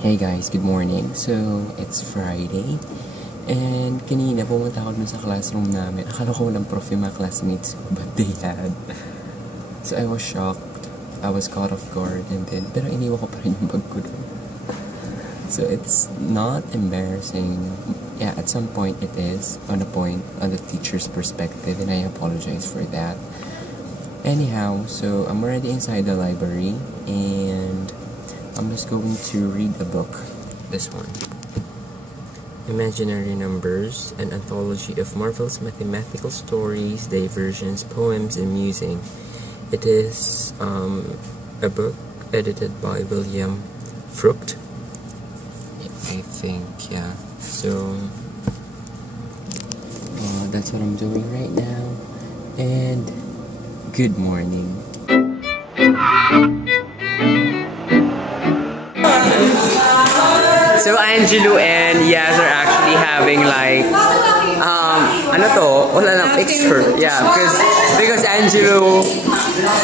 Hey guys, good morning. So, it's Friday. And kanina pumunta ako dun sa classroom namin. Akala ko walang prof yung mga classmates ko, but they had. So I was shocked. I was caught off guard and then, pero iniwan ko pa rin yung bag ko dun. So it's not embarrassing. Yeah, at some point it is, on a point, on the teacher's perspective, and I apologize for that. Anyhow, so I'm already inside the library and I'm just going to read a book. This one. Imaginary Numbers, an anthology of marvelous mathematical stories, diversions, poems, and musing. It is a book edited by William Frucht. I think, yeah. So, that's what I'm doing right now. And good morning. So Angelo and Yaz are actually having like ano to? Wala lang picture. Yeah, because Angelo,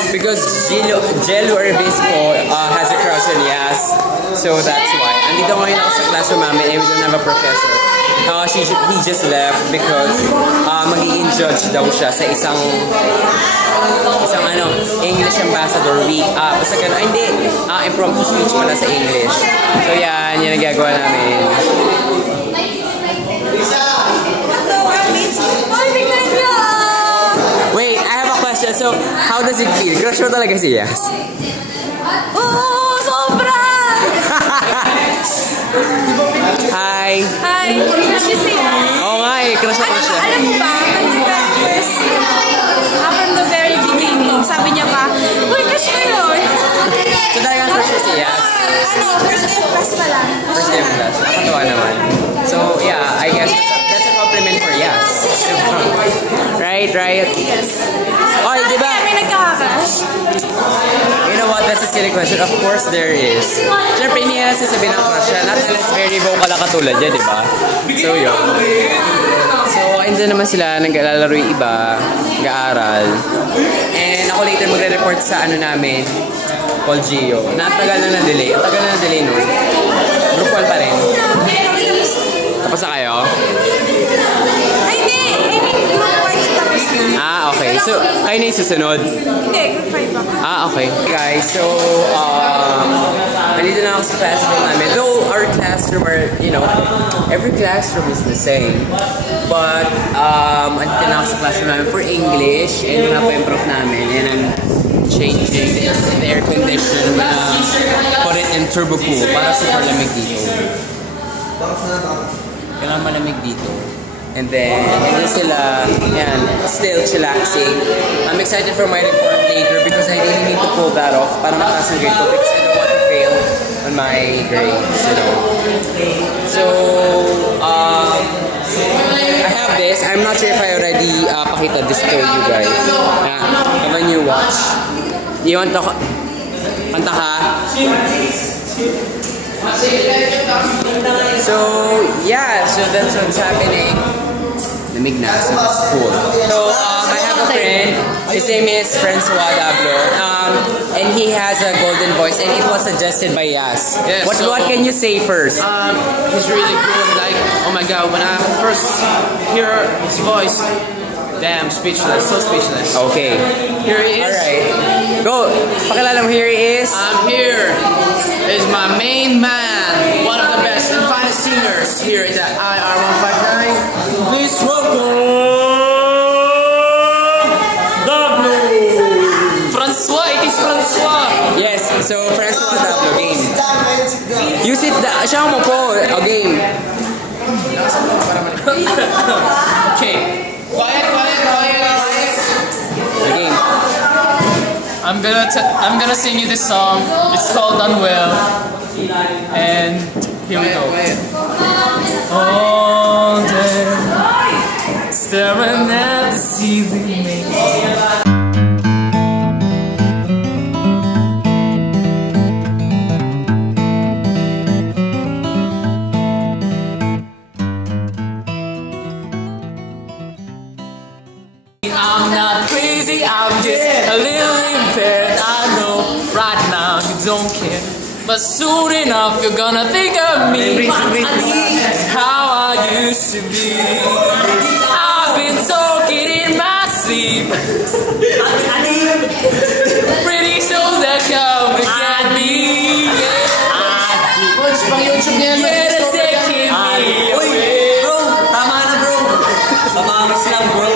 because Jello Orbispo has a crush on Yaz. So that's why. Andito ngayon ako sa classroom namin and we don't have a professor. He just left because magiging judge daw siya sa isang English Ambassador Week. Basta gano'n. Hindi, impromptu speech pala sa English. So yan, yung nagagawa namin. Wait, I have a question. So, how does it feel? Crush mo talaga si Yas? Oo, sobra! Hi! Hi! Crush niyo si Yas? Oo nga eh, crush ako siya. Alam mo ba? From the very beginning, sabi niya pa, uy, crush ko yun! So talagang crush mo si Yas? First day of class pa lang. First day of class. Nakatawa naman. So, yeah, I guess that's a compliment for Yas. Right? Yes. Oh, di ba? Kami nagkaka-crush. You know what? That's a silly question. Of course there is. Siyempre, hindi na sasabihin ng crush siya. Not unless very vocal na katulad niya, di ba? So, yun. So, andyan naman sila. Nag-alalaro yung iba. Nag-aaral. And ako later magre-report sa namin. Paul Gio. Tagal na na-delay. Ang tagal na na-delay nun. Group 1 pa rin. Tapos na kayo? Ay, hindi! I mean, group 1 tapos na. Okay. So, kayo na yung susunod? Hindi, group 5 ako. Okay. Guys, so, nandito na ako sa classroom namin. Though our classroom are, every classroom is the same. But, nandito na ako sa classroom namin for English. And nga po yung prof namin. And I'm changing the air condition. Put it in turbo cool para super lamig dito. Kailangan malamig dito. And then sila, yan, still chillaxing. I'm excited for my report later because I really need to pull that off para mataas ang grade ko because I don't want to fail on my grades, So, I have this. I'm not sure if I already pakita this to you guys. Have a new watch. You want to kanta ka? So, yeah, so that's what's happening. Lamig na, so it's cool. So, I have a friend. His name is Francois Dablo. And he has a golden voice, and it was suggested by Yas. Yes, What can you say first? He's really cool. Like, oh my god, when I first hear his voice, damn, speechless, so speechless. Okay. Here he is. Alright. Go. Pakilala mo, here he is. I'm here. Is my main man, one of the best and finest singers here at the IR159. Please welcome Dablo. Francois, it is Francois. Yes, so Francois Dablo, game. You sit siya mo po, game. Okay. Quiet. Game. I'm gonna sing you this song. It's called Unwell. And here we go. All day, staring at the ceiling. I'm not crazy, I'm just a little impaired. I know right now you don't care, but but soon enough you're gonna think of me. How I used to be. I've been talking in my sleep. Pretty soon they'll come and get me. Yeah, to take me away. Bro, tama na bro. Tamamas lang bro.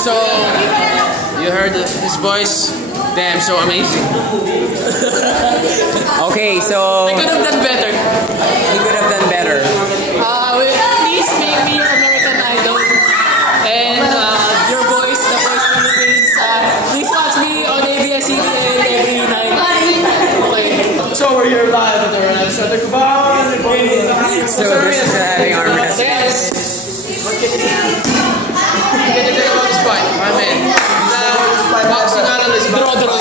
So, you heard his voice? Damn, so amazing. Okay, so... I could have done better. You could have done better. Please make me your American Idol. And your voice, the voice Philippines. Please watch me on ABS-CBN every night. Okay. So we're here live at the realness at the Cubao. So, versus having arm wrestling. Yes. What can you think about this fight, my man? Boxing analyst.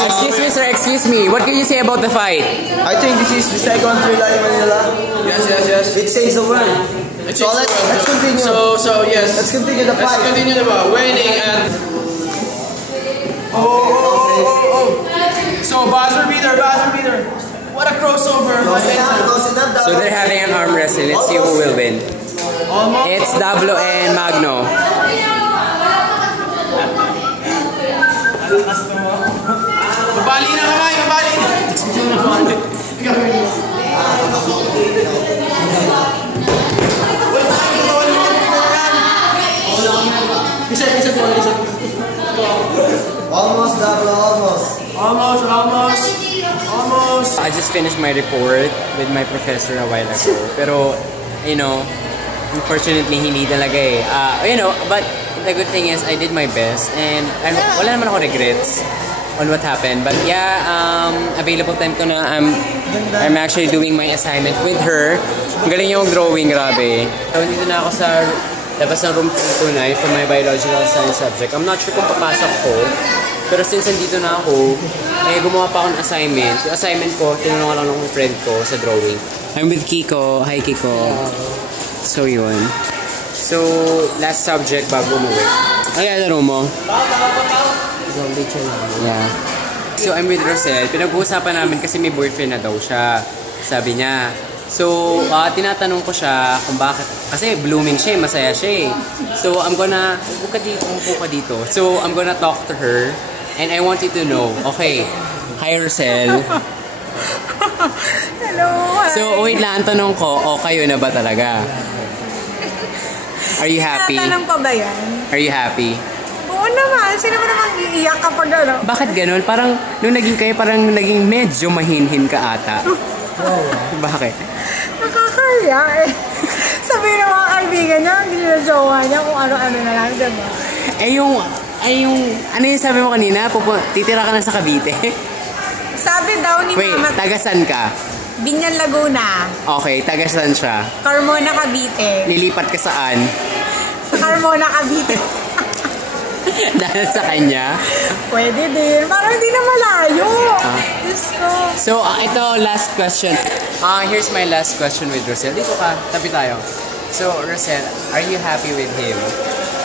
Excuse me, sir, excuse me. What can you say about the fight? I think this is the second thriller in Manila. Yes. It saves the world. So let's continue. So yes. Let's continue the fight. Let's continue the fight. Winning and So buzzer beater. What a crossover. So they're having an arm wrestling. Let's see who will win. It's Dablo and Magno. Kabali na kamay, kabali na. Almost double, almost. I just finished my report with my professor a while ago. Pero, you know, unfortunately, hindi talaga eh. But the good thing is, I did my best. And wala naman ako regrets on what happened. But yeah, available time ko na. I'm actually doing my assignment with her. Ang galing yung drawing, grabe. So, dito na ako sa labas ng room 229 for my biological science subject. I'm not sure kung papasok ko. Pero since nandito na ako, gumawa pa ako ng assignment. Yung assignment ko, tinanong lang ng friend ko sa drawing. I'm with Kiko. Hi, Kiko. So, yun. So, last subject bago umuwi. Ano laro mo? Yeah. So, I'm with Rosel. Pinag-uusapan namin kasi may boyfriend na daw siya. Sabi niya. So, tinatanong ko siya kung bakit. Kasi blooming siya, masaya siya. So, umupo ka dito. So, I'm gonna talk to her. And I want you to know. Okay. Hi, Rosel. Hello. Hi. So, wait lang. Ang tanong ko, kayo na ba talaga? Are you happy? Tinatanong pa ba yan? Are you happy? Oo naman. Sino ba namang iiyak kapag ano? Bakit ganun? Parang, nung naging kayo, parang naging medyo mahinhin ka ata. Bakit? Nakakaya eh. Sabihin ng mga kaibigan niya, hindi nila jowa niya kung ano-ano na lang, diba? Ano yung sabi mo kanina? Titira ka na sa Cavite? Sabi daw ni Wait, Mama, tagasan ka? Binyan, Laguna. Okay, tagasan siya. Carmona, Cavite. Lilipat ka saan? Sa Carmona, Cavite. Dahil sa kanya? Pwede din. Parang hindi na malayo. Diyos ko. So, ito, last question. Here's my last question with Rosel. Dito ka, tabi tayo. So, Rosel, are you happy with him?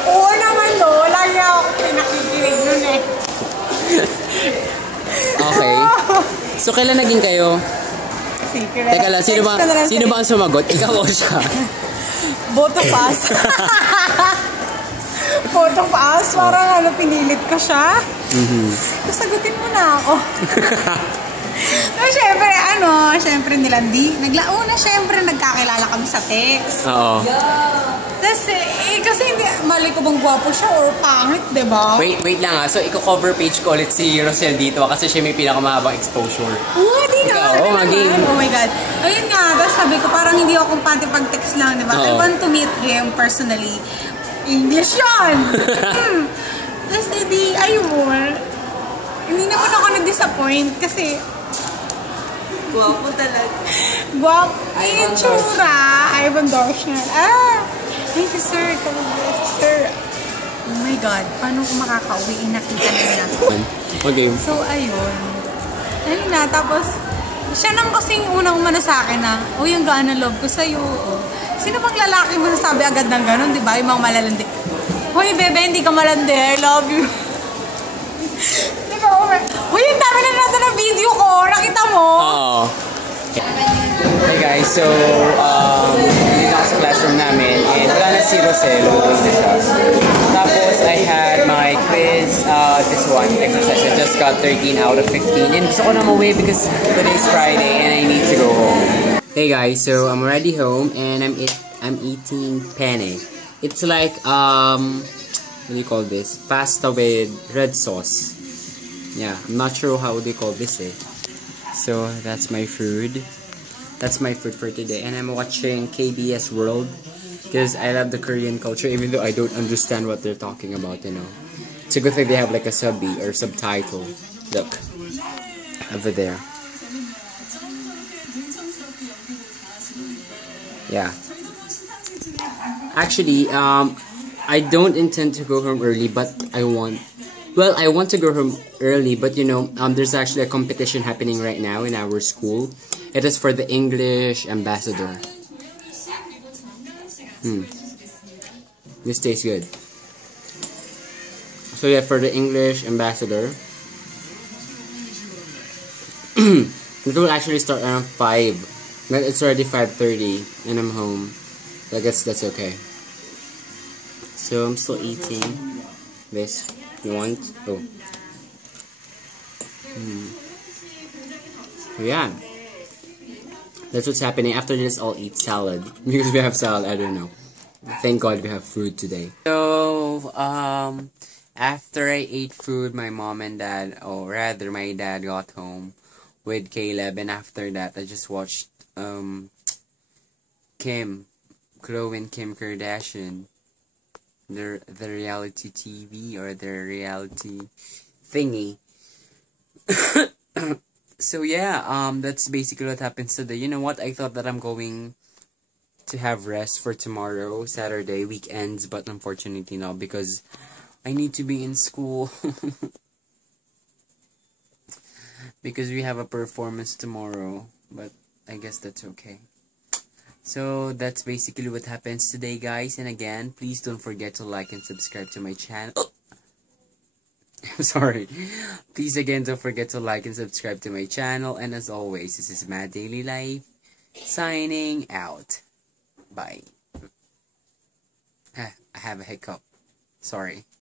Oo naman no. Lagi ako pinakikinig nun eh. Okay. So, kailan naging kayo? Secret. Teka lang, sino ba ang sumagot? Ikaw o siya? Both of us. Both of us. Parang pinilit ka siya. Tapos sagutin mo na ako. No, syempre nilandi. Syempre nagkakilala kami sa text. Oo. Tapos, kasi hindi, mali ko bang gwapo siya or pangit, diba? Wait lang So iko-cover page ko ulit si Rosel dito kasi siya may pinakamahabang exposure. Di na. Game. Oh my God. Ayun nga, tapos sabi ko, parang hindi ako kumpante pag text lang, diba? I want to meet him personally. English yun! Tapos ayun. Hindi naman ako na-disappoint kasi gwapo talaga. Gwapo. Ay, yung tsura. Ivan Dorshan. Ay, si Sir. Oh my God. Paano ko makakauwi? Nakita nila. Okay. So, ayun. Ayun na. Tapos, siya nang kasing unang umano sa akin na, yung gaan na love ko sa'yo. Sino bang lalaki mo nasabi agad ng gano'n, di ba? Yung mga malalandi. Hoy, bebe, hindi ka malandi. I love you. Di ba? Uy, yung dami na natin ng video ko. Nakita mo? Oo. Hey guys, so dito ako sa classroom namin and wala na si Rosel, lumabas na siya. Tapos I had my quiz, this one, exercise. I just got 13 out of 15 and gusto ko na mauwi because today's Friday and I need to go home. Hey guys, so I'm already home and I'm eating penne. It's like, what do you call this? Pasta with red sauce. Yeah, I'm not sure how they call this So that's my food. That's my food for today. And I'm watching KBS World because I love the Korean culture even though I don't understand what they're talking about, you know. It's a good thing they have like a subby or subtitle. Look. Over there. Yeah. Actually, I don't intend to go home early, but I want to go home early, but you know, there's actually a competition happening right now in our school. It is for the English ambassador. This tastes good. So yeah, for the English ambassador, it will actually start around 5. But it's already 5:30 and I'm home. I guess that's okay. So I'm still eating this. You want? Oh. Yeah. That's what's happening. After this, I'll eat salad. Because we have salad, I don't know. Thank God we have food today. So, after I ate food, my mom and dad, or rather my dad got home with Caleb. And after that, I just watched, Khloe and Kim Kardashian. The reality TV or the reality thingy. So yeah, that's basically what happens today. You know what? I thought that I'm going to have rest for tomorrow, Saturday, weekends, but unfortunately not because I need to be in school. Because we have a performance tomorrow, but I guess that's okay. So that's basically what happens today, guys. And again, please don't forget to like and subscribe to my channel. I'm sorry. Please again don't forget to like and subscribe to my channel. And as always, this is Mattdailylife signing out. Bye. I have a hiccup. Sorry.